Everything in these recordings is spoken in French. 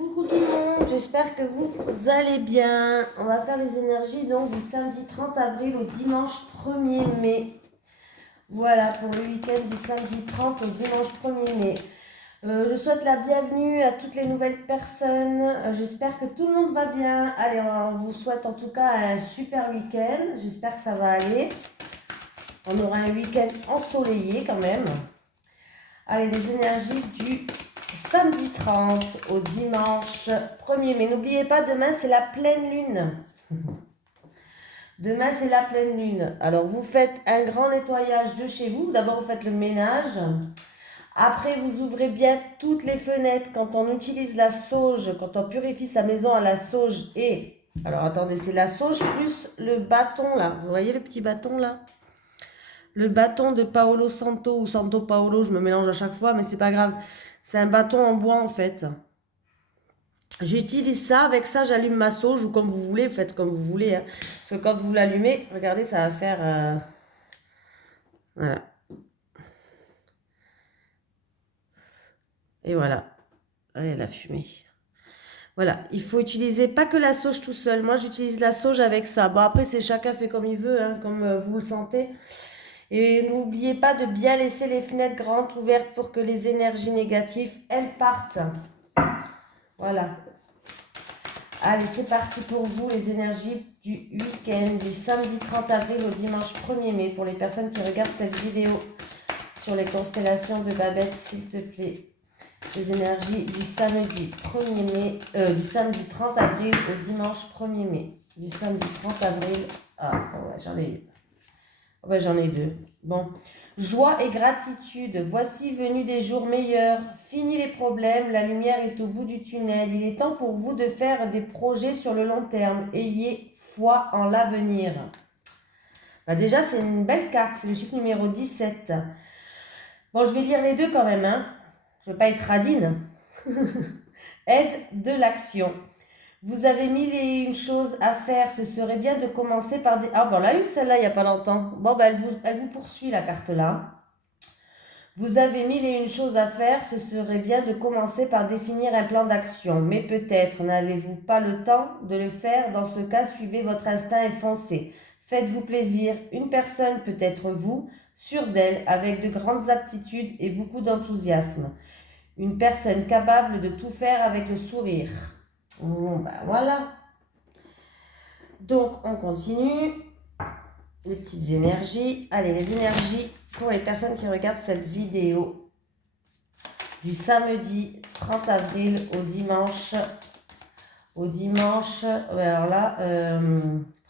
Coucou tout le monde, j'espère que vous allez bien. On va faire les énergies donc du samedi 30 avril au dimanche 1er mai. Voilà pour le week-end du samedi 30 au dimanche 1er mai. Je souhaite la bienvenue à toutes les nouvelles personnes. J'espère que tout le monde va bien. Allez, on vous souhaite en tout cas un super week-end. J'espère que ça va aller. On aura un week-end ensoleillé quand même. Allez, les énergies du samedi 30 au dimanche 1er mai. N'oubliez pas, demain c'est la pleine lune. Demain c'est la pleine lune. Alors vous faites un grand nettoyage de chez vous. D'abord vous faites le ménage. Après vous ouvrez bien toutes les fenêtres. Quand on utilise la sauge, quand on purifie sa maison à la sauge et... Alors attendez, c'est la sauge plus le bâton là. Vous voyez le petit bâton là? Le bâton de Paolo Santo ou Santo Paolo, je me mélange à chaque fois, mais c'est pas grave. C'est un bâton en bois en fait. J'utilise ça, avec ça j'allume ma sauge ou comme vous voulez, faites comme vous voulez. Hein. Parce que quand vous l'allumez, regardez, ça va faire... Voilà. Et voilà. Allez, la fumée. Voilà, il faut utiliser pas que la sauge tout seul. Moi j'utilise la sauge avec ça. Bon après c'est chacun fait comme il veut, hein, comme vous le sentez. Et n'oubliez pas de bien laisser les fenêtres grandes ouvertes pour que les énergies négatives, elles partent. Voilà. Allez, c'est parti pour vous, les énergies du week-end, du samedi 30 avril au dimanche 1er mai. Pour les personnes qui regardent cette vidéo sur les constellations de Babette, s'il te plaît. Les énergies du samedi 1er mai, du samedi 30 avril au dimanche 1er mai. Du samedi 30 avril, ouais, j'en ai eu. Ouais, j'en ai deux. Bon. Joie et gratitude. Voici venu des jours meilleurs. Fini les problèmes. La lumière est au bout du tunnel. Il est temps pour vous de faire des projets sur le long terme. Ayez foi en l'avenir. Bah déjà, c'est une belle carte. C'est le chiffre numéro 17. Bon, je vais lire les deux quand même. Hein. Je ne veux pas être radine. Aide de l'action. Vous avez mille et une choses à faire, ce serait bien de commencer par des... Ah bon, on l'a eu celle-là il n'y a pas longtemps. Bon, ben, elle vous poursuit la carte-là. Vous avez mille et une choses à faire, ce serait bien de commencer par définir un plan d'action. Mais peut-être n'avez-vous pas le temps de le faire. Dans ce cas, suivez votre instinct et foncez. Faites-vous plaisir. Une personne peut être vous, sûre d'elle, avec de grandes aptitudes et beaucoup d'enthousiasme. Une personne capable de tout faire avec le sourire. Bon, ben voilà. Donc, on continue. Les petites énergies. Allez, les énergies pour les personnes qui regardent cette vidéo du samedi 30 avril au dimanche. Alors là,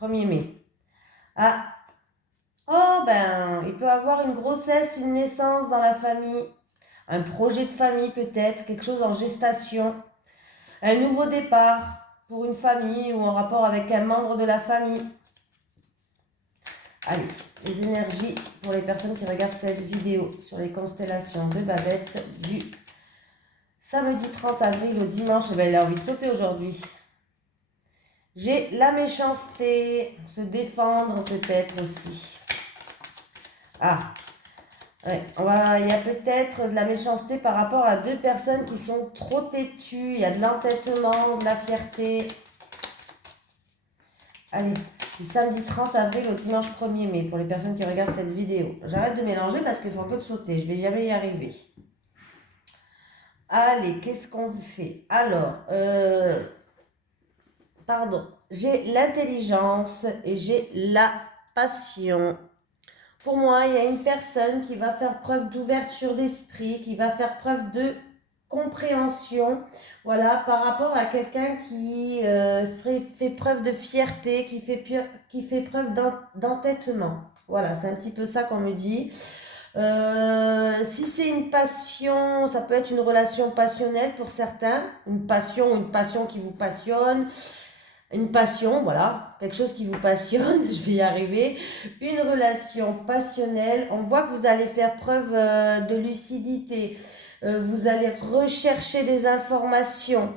1er mai. Ah, oh ben, il peut avoir une grossesse, une naissance dans la famille. Un projet de famille peut-être, quelque chose en gestation. Un nouveau départ pour une famille ou en rapport avec un membre de la famille. Allez, les énergies pour les personnes qui regardent cette vidéo sur les constellations de Babette du samedi 30 avril au dimanche. Eh bien, elle a envie de sauter aujourd'hui. J'ai la méchanceté, se défendre peut-être aussi. Ah, ouais, il y a peut-être de la méchanceté par rapport à deux personnes qui sont trop têtues. Il y a de l'entêtement, de la fierté. Allez, du samedi 30 avril au dimanche 1er mai pour les personnes qui regardent cette vidéo. J'arrête de mélanger parce qu'il faut que de sauter. Je ne vais jamais y arriver. Allez, qu'est-ce qu'on fait? Alors, j'ai l'intelligence et j'ai la passion. Pour moi, il y a une personne qui va faire preuve d'ouverture d'esprit, qui va faire preuve de compréhension, voilà, par rapport à quelqu'un qui fait preuve de fierté, qui fait preuve d'entêtement. Voilà, c'est un petit peu ça qu'on me dit. Si c'est une passion, ça peut être une relation passionnelle pour certains, une passion qui vous passionne. Une passion, voilà, quelque chose qui vous passionne, je vais y arriver. Une relation passionnelle, on voit que vous allez faire preuve de lucidité. Vous allez rechercher des informations.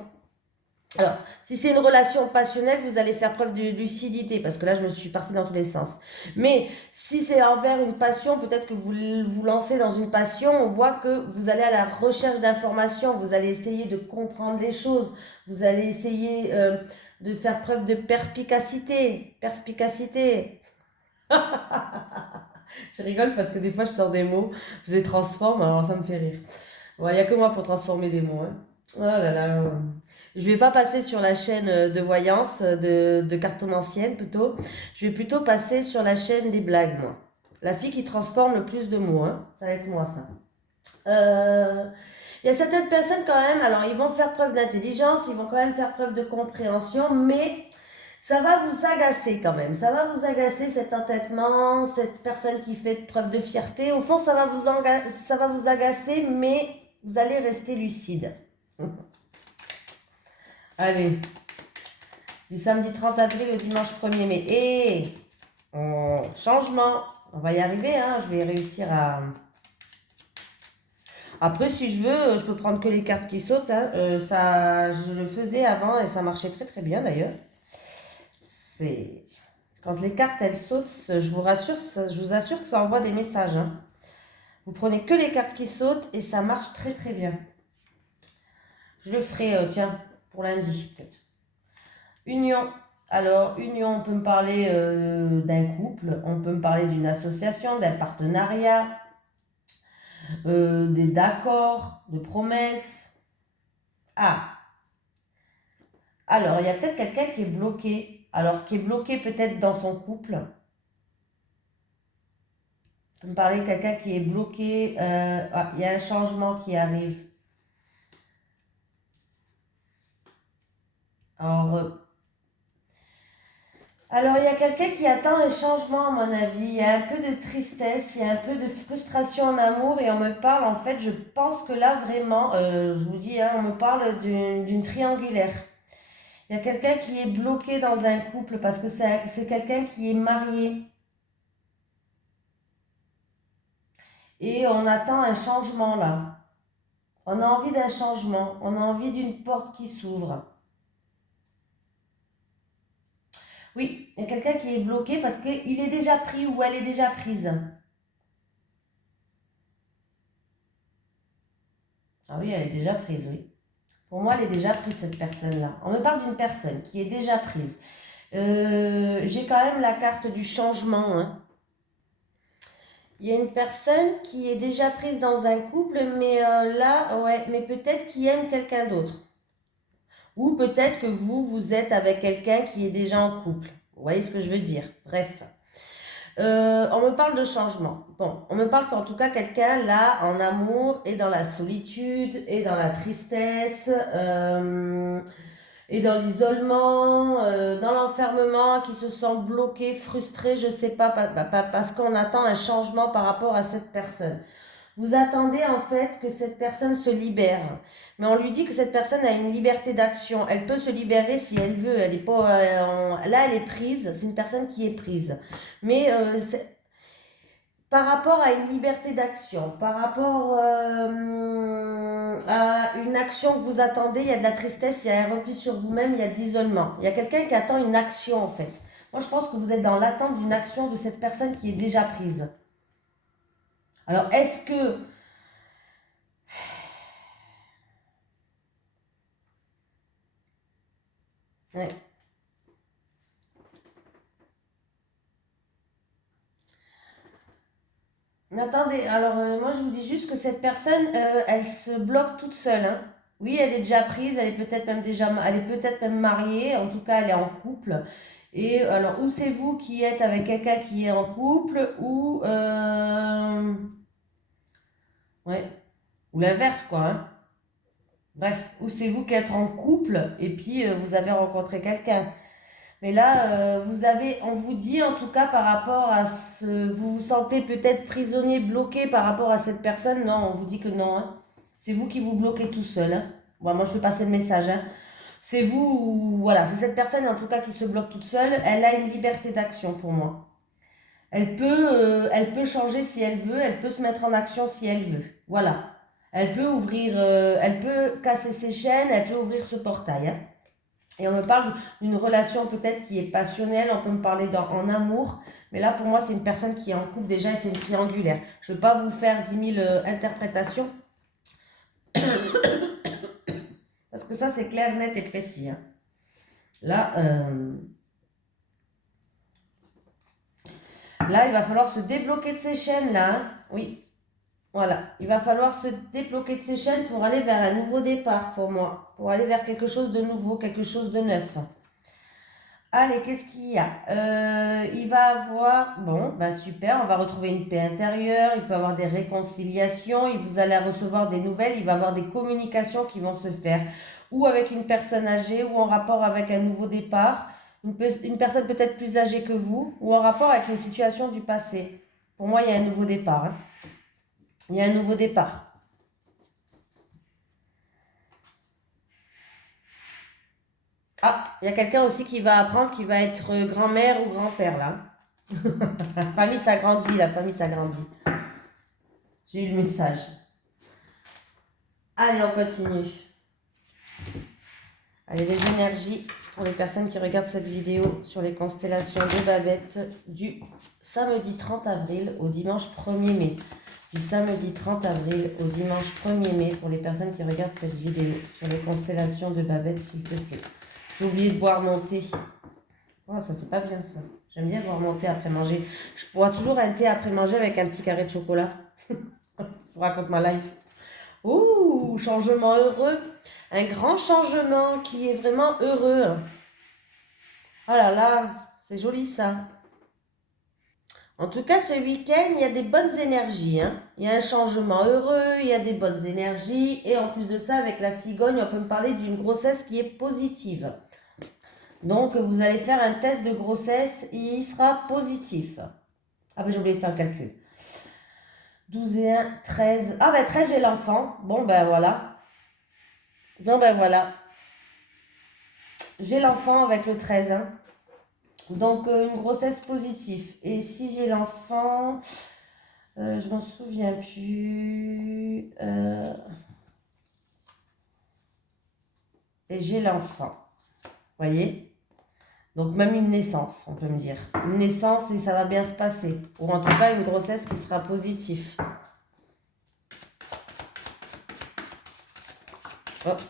Alors, si c'est une relation passionnelle, vous allez faire preuve de lucidité, parce que là, je me suis partie dans tous les sens. Mais si c'est envers une passion, peut-être que vous vous lancez dans une passion, on voit que vous allez à la recherche d'informations, vous allez essayer de comprendre les choses, vous allez essayer de faire preuve de perspicacité. Perspicacité. Je rigole parce que des fois, je sors des mots, je les transforme, alors ça me fait rire. Il n'y a que moi pour transformer des mots, hein. Oh là là. Je vais pas passer sur la chaîne de voyance, de cartomancienne plutôt. Je vais plutôt passer sur la chaîne des blagues, moi. La fille qui transforme le plus de mots, hein. Ça va être moi, ça. Il y a certaines personnes quand même, alors ils vont faire preuve d'intelligence, ils vont quand même faire preuve de compréhension, mais ça va vous agacer quand même. Ça va vous agacer cet entêtement, cette personne qui fait preuve de fierté. Au fond, ça va vous agacer, mais vous allez rester lucide. Allez, du samedi 30 avril au dimanche 1er mai. Et changement. On va y arriver, hein. Je vais réussir à... Après, si je veux, je peux prendre que les cartes qui sautent, hein. Ça, je le faisais avant et ça marchait très très bien d'ailleurs. C'est... Quand les cartes, elles sautent, je vous rassure, je vous assure que ça envoie des messages, hein. Vous prenez que les cartes qui sautent et ça marche très très bien. Je le ferai, tiens, pour lundi peut-être. Union. Alors, union, on peut me parler d'un couple, on peut me parler d'une association, d'un partenariat, des accords, de promesses. Ah, alors, il y a peut-être quelqu'un qui est bloqué. Alors, qui est bloqué peut-être dans son couple. On peut me parler de quelqu'un qui est bloqué. Il y a un changement qui arrive. Alors, il y a quelqu'un qui attend un changement, à mon avis. Il y a un peu de tristesse, il y a un peu de frustration en amour et on me parle, en fait, je pense que là, vraiment, je vous dis, hein, on me parle d'une triangulaire. Il y a quelqu'un qui est bloqué dans un couple parce que c'est quelqu'un qui est marié et on attend un changement là. On a envie d'un changement, on a envie d'une porte qui s'ouvre. Oui, il y a quelqu'un qui est bloqué parce qu'il est déjà pris ou elle est déjà prise. Ah oui, elle est déjà prise, oui. Pour moi, elle est déjà prise, cette personne-là. On me parle d'une personne qui est déjà prise. J'ai quand même la carte du changement, hein. Il y a une personne qui est déjà prise dans un couple, mais là, ouais, mais peut-être qui aime quelqu'un d'autre. Ou peut-être que vous êtes avec quelqu'un qui est déjà en couple. Vous voyez ce que je veux dire? Bref. On me parle de changement. Bon, on me parle qu'en tout cas, quelqu'un là, en amour, est dans la solitude, est dans la tristesse, est dans l'isolement, dans l'enfermement, qui se sent bloqué, frustré, je sais pas, parce qu'on attend un changement par rapport à cette personne. Vous attendez en fait que cette personne se libère. Mais on lui dit que cette personne a une liberté d'action. Elle peut se libérer si elle veut. Elle est pas, là, elle est prise. C'est une personne qui est prise. Mais par rapport à une liberté d'action, par rapport à une action que vous attendez, il y a de la tristesse, il y a un repli sur vous-même, il y a de l'isolement. Il y a quelqu'un qui attend une action en fait. Moi, je pense que vous êtes dans l'attente d'une action de cette personne qui est déjà prise. Alors, est-ce que... Ouais. Attendez, alors moi je vous dis juste que cette personne, elle se bloque toute seule, hein. Oui, elle est déjà prise, elle est peut-être même elle est peut-être même mariée, en tout cas elle est en couple. Et alors, ou c'est vous qui êtes avec quelqu'un qui est en couple, ou ouais, ou l'inverse quoi, hein. Bref, ou c'est vous qui êtes en couple et puis vous avez rencontré quelqu'un. Mais là, on vous dit en tout cas par rapport à vous vous sentez peut-être prisonnier, bloqué par rapport à cette personne. Non, on vous dit que non, hein. C'est vous qui vous bloquez tout seul, hein. Bon, moi, je fais passer le message, hein. C'est vous, voilà, c'est cette personne en tout cas qui se bloque toute seule. Elle a une liberté d'action pour moi. Elle peut changer si elle veut, elle peut se mettre en action si elle veut. Voilà. Elle peut ouvrir, elle peut casser ses chaînes, elle peut ouvrir ce portail, hein. Et on me parle d'une relation peut-être qui est passionnelle, on peut me parler en amour, mais là pour moi c'est une personne qui est en couple déjà et c'est une triangulaire. Je ne veux pas vous faire 10 000 interprétations, parce que ça c'est clair, net et précis, hein. Là, là, il va falloir se débloquer de ces chaînes là, hein. Oui, voilà. Il va falloir se débloquer de ces chaînes pour aller vers un nouveau départ pour moi, pour aller vers quelque chose de nouveau, quelque chose de neuf. Allez, qu'est-ce qu'il y a? Il va avoir, bon, bah super, on va retrouver une paix intérieure, il peut avoir des réconciliations, vous allez recevoir des nouvelles, il va avoir des communications qui vont se faire, ou avec une personne âgée, ou en rapport avec un nouveau départ, une personne peut-être plus âgée que vous, ou en rapport avec une situation du passé. Pour moi, il y a un nouveau départ, hein. Il y a un nouveau départ. Ah, il y a quelqu'un aussi qui va apprendre, qui va être grand-mère ou grand-père là. La famille s'agrandit, la famille s'agrandit. J'ai eu le message. Allez, on continue. Allez, les énergies pour les personnes qui regardent cette vidéo sur les constellations de Babette du samedi 30 avril au dimanche 1er mai. Du samedi 30 avril au dimanche 1er mai pour les personnes qui regardent cette vidéo sur les constellations de Babette, s'il te plaît. J'ai oublié de boire mon thé. Oh, ça c'est pas bien ça. J'aime bien boire mon thé après manger. Je bois toujours un thé après manger avec un petit carré de chocolat. Je vous raconte ma life. Ouh, changement heureux. Un grand changement qui est vraiment heureux. Oh là là, c'est joli ça. En tout cas, ce week-end, il y a des bonnes énergies, hein. Il y a un changement heureux, il y a des bonnes énergies. Et en plus de ça, avec la cigogne, on peut me parler d'une grossesse qui est positive. Donc, vous allez faire un test de grossesse, il sera positif. Ah ben j'ai oublié de faire le calcul. 12 et 1, 13. Ah ben 13, j'ai l'enfant. Bon ben voilà. Bon ben voilà. J'ai l'enfant avec le 13, hein. Donc une grossesse positive. Et si j'ai l'enfant, je m'en souviens plus. Et j'ai l'enfant. Voyez? Donc même une naissance, on peut me dire. Une naissance et ça va bien se passer. Ou en tout cas une grossesse qui sera positive. Hop.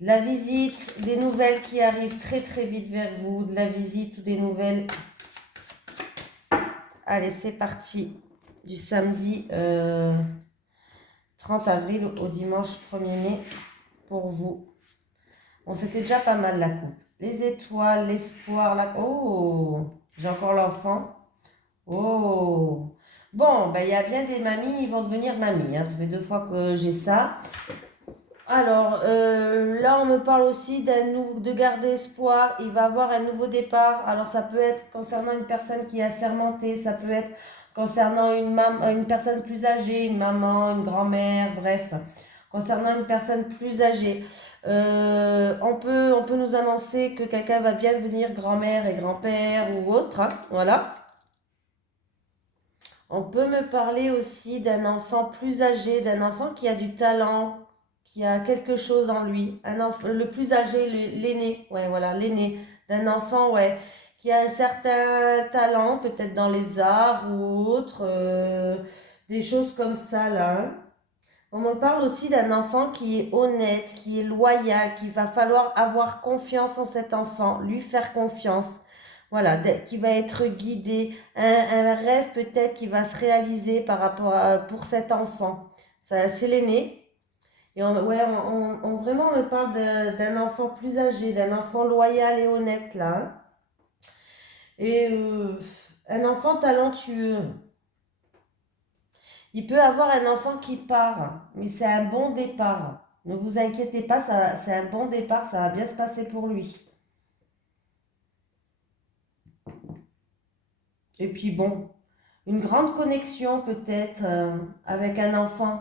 De la visite, des nouvelles qui arrivent très très vite vers vous. De la visite ou des nouvelles. Allez, c'est parti. Du samedi 30 avril au dimanche 1er mai pour vous. Bon, c'était déjà pas mal la coupe. Les étoiles, l'espoir, la... Oh, j'ai encore l'enfant. Oh. Bon, ben il y a bien des mamies, ils vont devenir mamies, hein. Ça fait 2 fois que j'ai ça. Alors, là, on me parle aussi de garder espoir. Il va avoir un nouveau départ. Alors, ça peut être concernant une personne qui est assermentée. Ça peut être concernant une personne plus âgée, une maman, une grand-mère, bref. Concernant une personne plus âgée. On peut nous annoncer que quelqu'un va bien devenir grand-mère et grand-père ou autre, hein, voilà. On peut me parler aussi d'un enfant plus âgé, d'un enfant qui a du talent, qui a quelque chose en lui. Un enfant, le plus âgé, l'aîné, ouais, voilà, l'aîné d'un enfant, ouais, qui a un certain talent, peut-être dans les arts ou autre, des choses comme ça, là, hein. On me parle aussi d'un enfant qui est honnête, qui est loyal, qu'il va falloir avoir confiance en cet enfant, lui faire confiance. Voilà, qui va être guidé, un rêve peut-être qui va se réaliser par rapport pour cet enfant. Ça, c'est l'aîné. Et ouais, vraiment on me parle d'un enfant plus âgé, d'un enfant loyal et honnête là, hein. Et un enfant talentueux. Il peut avoir un enfant qui part, mais c'est un bon départ. Ne vous inquiétez pas, c'est un bon départ, ça va bien se passer pour lui. Et puis bon, une grande connexion peut-être avec un enfant.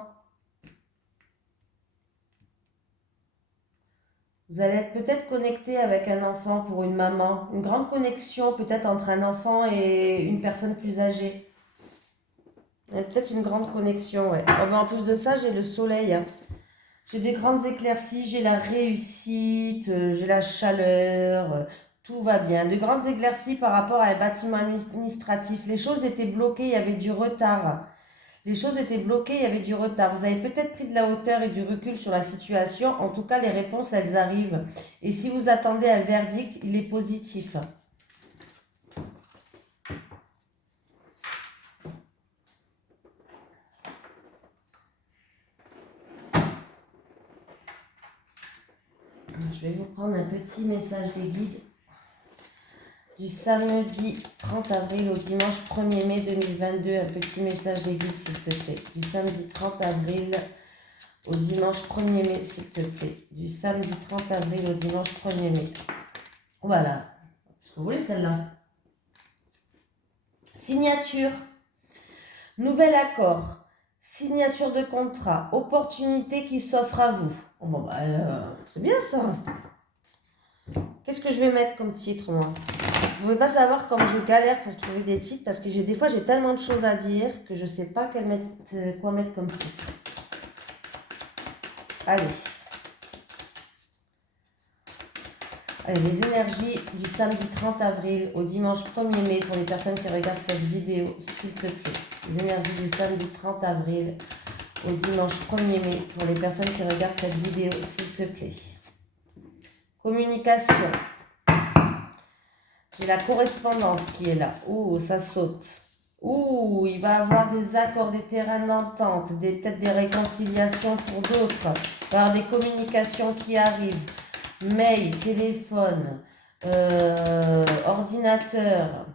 Vous allez être peut-être connecté avec un enfant pour une maman. Une grande connexion peut-être entre un enfant et une personne plus âgée. Il y a peut-être une grande connexion, ouais. Oh, ben, en plus de ça, j'ai le soleil, hein. J'ai des grandes éclaircies, j'ai la réussite, j'ai la chaleur, tout va bien. De grandes éclaircies par rapport à un bâtiment administratif. Les choses étaient bloquées, il y avait du retard. Les choses étaient bloquées, il y avait du retard. Vous avez peut-être pris de la hauteur et du recul sur la situation. En tout cas, les réponses, elles arrivent. Et si vous attendez un verdict, il est positif. Je vais vous prendre un petit message des guides du samedi 30 avril au dimanche 1er mai 2022. Un petit message des guides, s'il te plaît. Du samedi 30 avril au dimanche 1er mai, s'il te plaît. Du samedi 30 avril au dimanche 1er mai. Voilà. Est-ce que vous voulez celle-là? Signature. Nouvel accord. Signature de contrat. Opportunité qui s'offre à vous. Oh, bon, bah, c'est bien ça. Qu'est-ce que je vais mettre comme titre, moi? Vous ne pouvez pas savoir comme je galère pour trouver des titres parce que des fois j'ai tellement de choses à dire que je ne sais pas quoi mettre comme titre. Allez. Allez, les énergies du samedi 30 avril au dimanche 1er mai pour les personnes qui regardent cette vidéo, s'il te plaît. Les énergies du samedi 30 avril au dimanche 1er mai pour les personnes qui regardent cette vidéo, s'il te plaît. Communication. J'ai la correspondance qui est là. Ouh, ça saute. Ouh, il va y avoir des accords, des terrains d'entente, peut-être des réconciliations pour d'autres. Il va y avoir des communications qui arrivent. Mail, téléphone, ordinateur.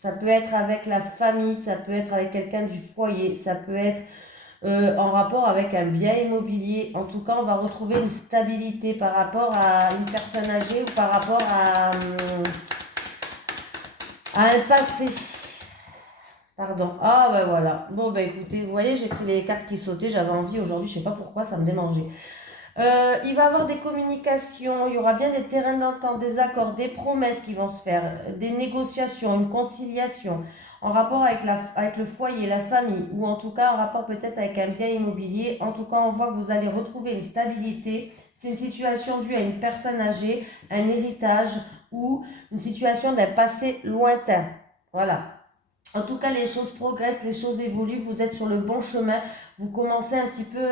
Ça peut être avec la famille, ça peut être avec quelqu'un du foyer, ça peut être en rapport avec un bien immobilier. En tout cas, on va retrouver une stabilité par rapport à une personne âgée ou par rapport à un passé. Pardon. Ah ouais, voilà. Bon, bah écoutez, vous voyez, j'ai pris les cartes qui sautaient. J'avais envie aujourd'hui, je sais pas pourquoi, ça me démangeait. Il va y avoir des communications, il y aura bien des terrains d'entente, des accords, des promesses qui vont se faire, des négociations, une conciliation en rapport avec le foyer, la famille, ou en tout cas en rapport peut-être avec un bien immobilier. En tout cas, on voit que vous allez retrouver une stabilité. C'est une situation due à une personne âgée, un héritage ou une situation d'un passé lointain. Voilà. En tout cas, les choses progressent, les choses évoluent, vous êtes sur le bon chemin, vous commencez un petit peu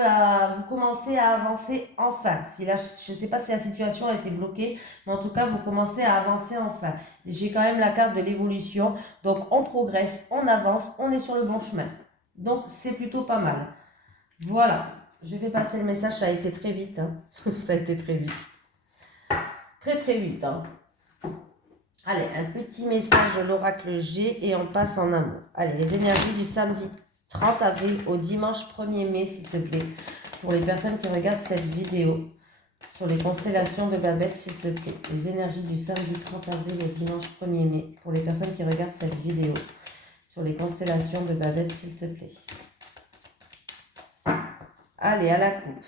vous commencez à avancer enfin. Si là, je ne sais pas si la situation a été bloquée, mais en tout cas, vous commencez à avancer enfin. J'ai quand même la carte de l'évolution, donc on progresse, on avance, on est sur le bon chemin. Donc, c'est plutôt pas mal. Voilà, je vais passer le message, ça a été très vite. Hein. Ça a été très vite. Très très vite. Hein. Allez, un petit message de l'oracle G et on passe en amont. Allez, les énergies du samedi 30 avril au dimanche 1er mai, s'il te plaît. Pour les personnes qui regardent cette vidéo sur les constellations de Babette, s'il te plaît. Les énergies du samedi 30 avril au dimanche 1er mai. Pour les personnes qui regardent cette vidéo sur les constellations de Babette, s'il te plaît. Allez, à la coupe.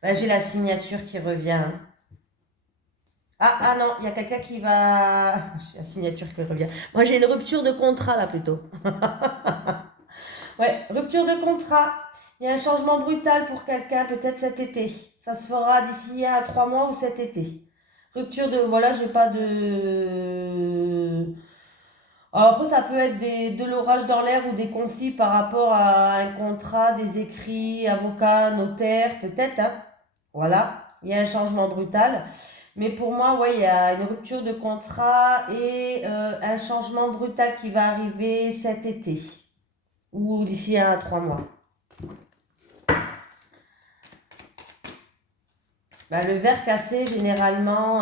Ben, j'ai la signature qui revient. Hein. Ah non, il y a quelqu'un qui va... J'ai la signature qui revient. Moi, j'ai une rupture de contrat, là, plutôt. Ouais, rupture de contrat. Il y a un changement brutal pour quelqu'un, peut-être cet été. Ça se fera d'ici à 3 mois ou cet été. Rupture de... Voilà, j'ai pas de... Alors après, ça peut être de l'orage dans l'air ou des conflits par rapport à un contrat, des écrits, avocat, notaire, peut-être. Hein. Voilà, il y a un changement brutal. Mais pour moi, ouais, il y a une rupture de contrat et un changement brutal qui va arriver cet été ou d'ici à 3 mois. Bah, le verre cassé, généralement,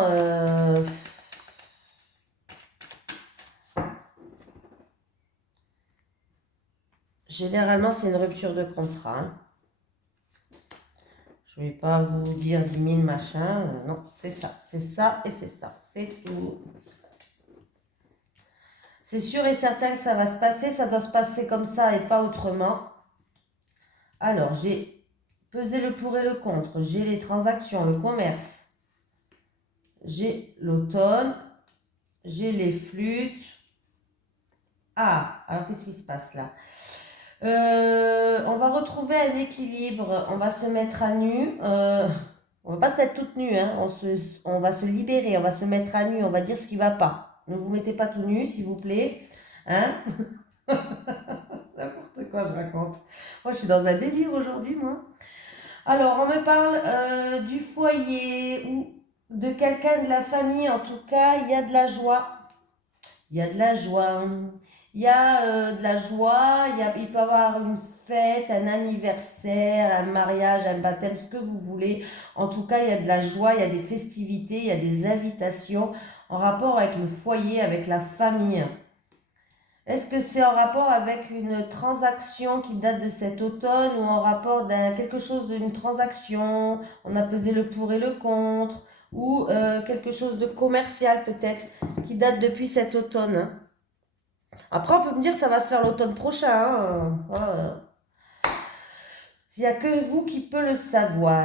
c'est une rupture de contrat. Hein. Je ne vais pas vous dire 10 000 machins. Non, c'est ça et c'est ça. C'est tout. C'est sûr et certain que ça va se passer. Ça doit se passer comme ça et pas autrement. Alors, j'ai pesé le pour et le contre. J'ai les transactions, le commerce. J'ai l'automne. J'ai les flûtes. Ah, alors qu'est-ce qui se passe là? On va retrouver un équilibre, on va se mettre à nu. On va pas se mettre toute nue, hein. On va se libérer, on va se mettre à nu, on va dire ce qui va pas. Ne vous mettez pas tout nu, s'il vous plaît. Hein? N'importe quoi je raconte. Moi, je suis dans un délire aujourd'hui, moi. Alors, on me parle du foyer ou de quelqu'un de la famille. En tout cas, il y a de la joie. Il y a de la joie. Il y a de la joie. Il peut y avoir une fête, un anniversaire, un mariage, un baptême, ce que vous voulez. En tout cas, il y a de la joie, il y a des festivités, il y a des invitations en rapport avec le foyer, avec la famille. Est-ce que c'est en rapport avec une transaction qui date de cet automne ou en rapport d'un quelque chose d'une transaction, on a pesé le pour et le contre, ou quelque chose de commercial peut-être qui date depuis cet automne? Après, on peut me dire que ça va se faire l'automne prochain, hein. Voilà. Il n'y a que vous qui peut le savoir.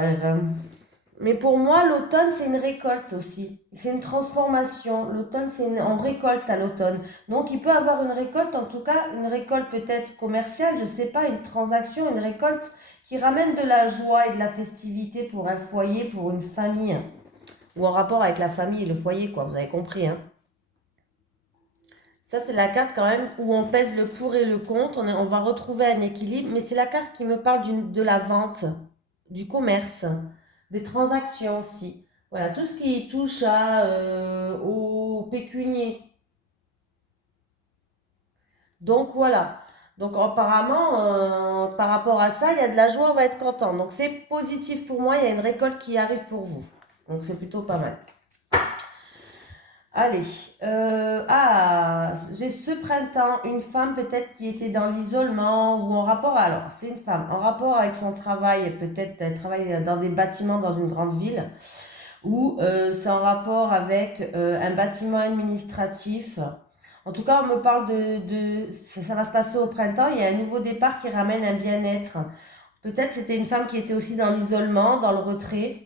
Mais pour moi, l'automne, c'est une récolte aussi. C'est une transformation. L'automne, on récolte à l'automne. Donc, il peut avoir une récolte, en tout cas, une récolte peut-être commerciale, je ne sais pas, une transaction, une récolte qui ramène de la joie et de la festivité pour un foyer, pour une famille. Ou en rapport avec la famille et le foyer, quoi. Vous avez compris, hein. Ça, c'est la carte quand même où on pèse le pour et le contre. On va retrouver un équilibre. Mais c'est la carte qui me parle de la vente, du commerce, des transactions aussi. Voilà, tout ce qui touche au pécunier. Donc voilà. Donc apparemment, par rapport à ça, il y a de la joie, on va être content. Donc c'est positif pour moi, il y a une récolte qui arrive pour vous. Donc c'est plutôt pas mal. Allez, j'ai ce printemps une femme peut-être qui était dans l'isolement ou en rapport, alors c'est une femme, en rapport avec son travail, peut-être elle travaille dans des bâtiments dans une grande ville, ou c'est en rapport avec un bâtiment administratif. En tout cas, on me parle ça va se passer au printemps, il y a un nouveau départ qui ramène un bien-être. Peut-être c'était une femme qui était aussi dans l'isolement, dans le retrait.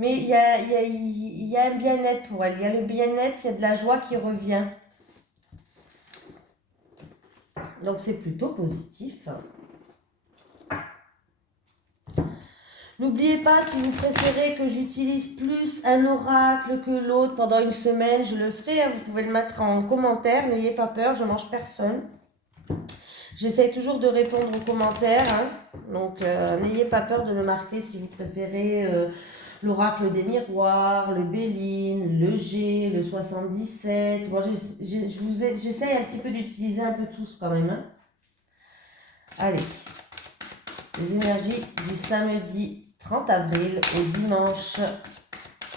Mais il y a un bien-être pour elle. Il y a le bien-être, il y a de la joie qui revient. Donc c'est plutôt positif. N'oubliez pas, si vous préférez que j'utilise plus un oracle que l'autre pendant une semaine, je le ferai. Vous pouvez le mettre en commentaire. N'ayez pas peur, je ne mange personne. J'essaye toujours de répondre aux commentaires. Hein. Donc n'ayez pas peur de le marquer si vous préférez l'oracle des miroirs, le Béline, le G, le 77. Bon, j'essaye un petit peu d'utiliser un peu tous quand même. Hein. Allez, les énergies du samedi 30 avril au dimanche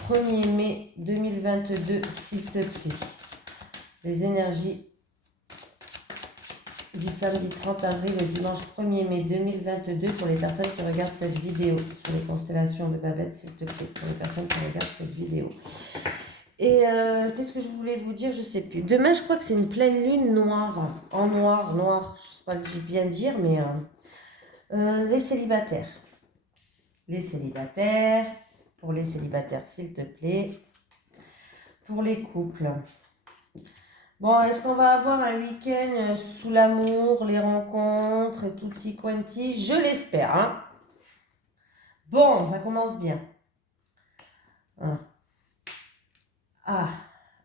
1er mai 2022, s'il te plaît. Les énergies du samedi 30 avril au dimanche 1er mai 2022 pour les personnes qui regardent cette vidéo sur les constellations de Babette, s'il te plaît, pour les personnes qui regardent cette vidéo. Et qu'est-ce que je voulais vous dire? Je ne sais plus. Demain, je crois que c'est une pleine lune noire, en noir, je ne sais pas le bien dire, mais les célibataires. Les célibataires, pour les célibataires, s'il te plaît. Pour les couples. Bon, est-ce qu'on va avoir un week-end sous l'amour, les rencontres et tutti quanti? Je l'espère, hein. Bon, ça commence bien. Hein. Ah,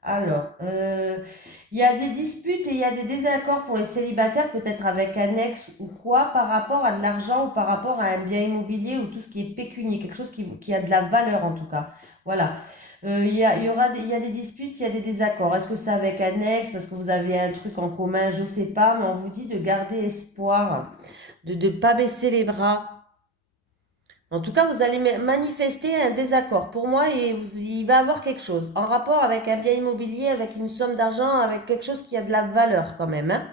alors, il y a des disputes et il y a des désaccords pour les célibataires, peut-être avec un ex ou quoi, par rapport à de l'argent ou par rapport à un bien immobilier ou tout ce qui est pécunier, quelque chose qui a de la valeur en tout cas. Voilà. Il y a des disputes, il y a des désaccords. Est-ce que c'est avec un ex, parce que vous avez un truc en commun, je ne sais pas, mais on vous dit de garder espoir, de ne pas baisser les bras. En tout cas, vous allez manifester un désaccord. Pour moi, il va y avoir quelque chose en rapport avec un bien immobilier, avec une somme d'argent, avec quelque chose qui a de la valeur quand même. Hein.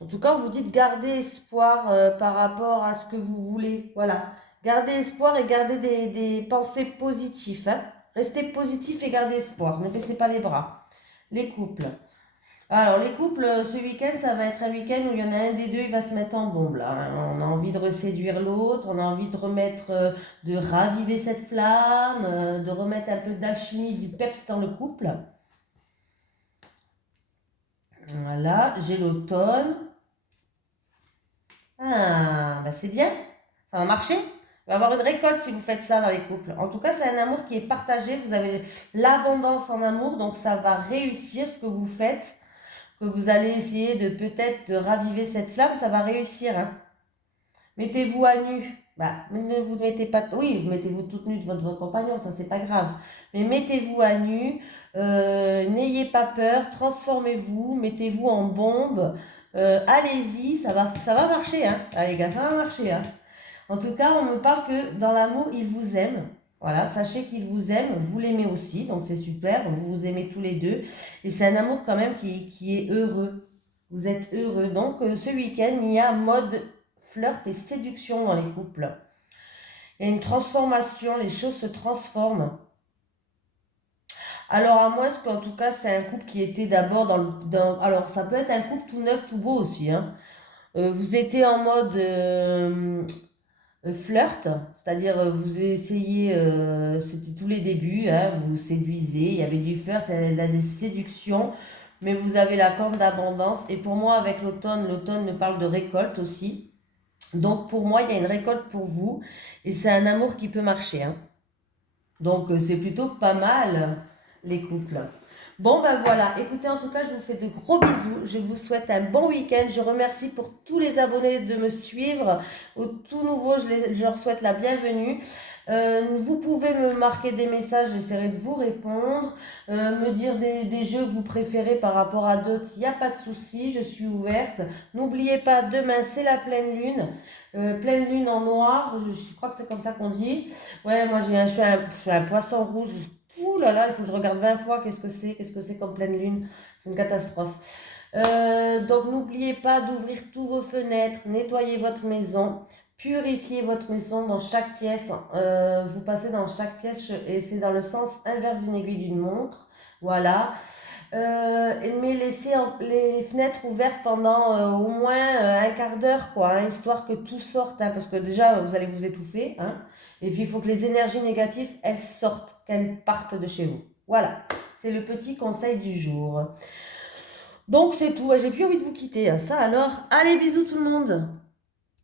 En tout cas, vous dites garder espoir par rapport à ce que vous voulez. Voilà. Gardez espoir et gardez des pensées positives. Hein. Restez positif et gardez espoir. Ne baissez pas les bras. Les couples. Alors, les couples, ce week-end, ça va être un week-end où il y en a un des deux, il va se mettre en bombe, là. Hein. On a envie de reséduire l'autre, on a envie de remettre, de raviver cette flamme, de remettre un peu d'alchimie, du peps dans le couple. Voilà, j'ai l'automne. Ah, bah c'est bien. Ça va marcher. Il va y avoir une récolte si vous faites ça dans les couples. En tout cas, c'est un amour qui est partagé. Vous avez l'abondance en amour, donc ça va réussir ce que vous faites, que vous allez essayer de peut-être de raviver cette flamme, ça va réussir, hein. Mettez-vous à nu. Bah, ne vous mettez pas. Oui, mettez-vous toute nue devant votre compagnon, ça c'est pas grave. Mais mettez-vous à nu. N'ayez pas peur. Transformez-vous. Mettez-vous en bombe. Allez-y, ça va marcher, hein. Ah, les gars, ça va marcher, hein. En tout cas, on me parle que dans l'amour, il vous aime. Voilà, sachez qu'il vous aime, vous l'aimez aussi, donc c'est super, vous vous aimez tous les deux. Et c'est un amour quand même qui est heureux. Vous êtes heureux. Donc ce week-end, il y a mode flirt et séduction dans les couples. Il y a une transformation, les choses se transforment. Alors à moins qu'en tout cas, c'est un couple qui était d'abord alors ça peut être un couple tout neuf, tout beau aussi, hein. Vous étiez en mode flirt, c'est-à-dire vous essayez, c'était tous les débuts, hein, vous séduisez, il y avait du flirt, il y a des séductions, mais vous avez la corne d'abondance. Et pour moi, avec l'automne me parle de récolte aussi. Donc pour moi, il y a une récolte pour vous, et c'est un amour qui peut marcher, hein. Donc c'est plutôt pas mal, les couples. Bon ben voilà, écoutez, en tout cas je vous fais de gros bisous, je vous souhaite un bon week-end, je remercie pour tous les abonnés de me suivre, aux tout nouveaux je leur souhaite la bienvenue. Vous pouvez me marquer des messages, j'essaierai de vous répondre, me dire des jeux que vous préférez par rapport à d'autres, il n'y a pas de souci, je suis ouverte. N'oubliez pas, demain c'est la pleine lune en noir, je crois que c'est comme ça qu'on dit. Ouais, moi je suis un poisson rouge. Ouh là là, il faut que je regarde 20 fois qu'est-ce que c'est comme pleine lune. C'est une catastrophe. Donc n'oubliez pas d'ouvrir tous vos fenêtres, nettoyer votre maison, purifier votre maison dans chaque pièce. Vous passez dans chaque pièce et c'est dans le sens inverse d'une aiguille d'une montre. Voilà. Mais laissez les fenêtres ouvertes pendant au moins un quart d'heure, quoi, hein, histoire que tout sorte, hein, parce que déjà vous allez vous étouffer, hein, et puis il faut que les énergies négatives, elles sortent, qu'elles partent de chez vous. Voilà, c'est le petit conseil du jour. Donc c'est tout, j'ai plus envie de vous quitter, hein, ça alors. Allez, bisous tout le monde.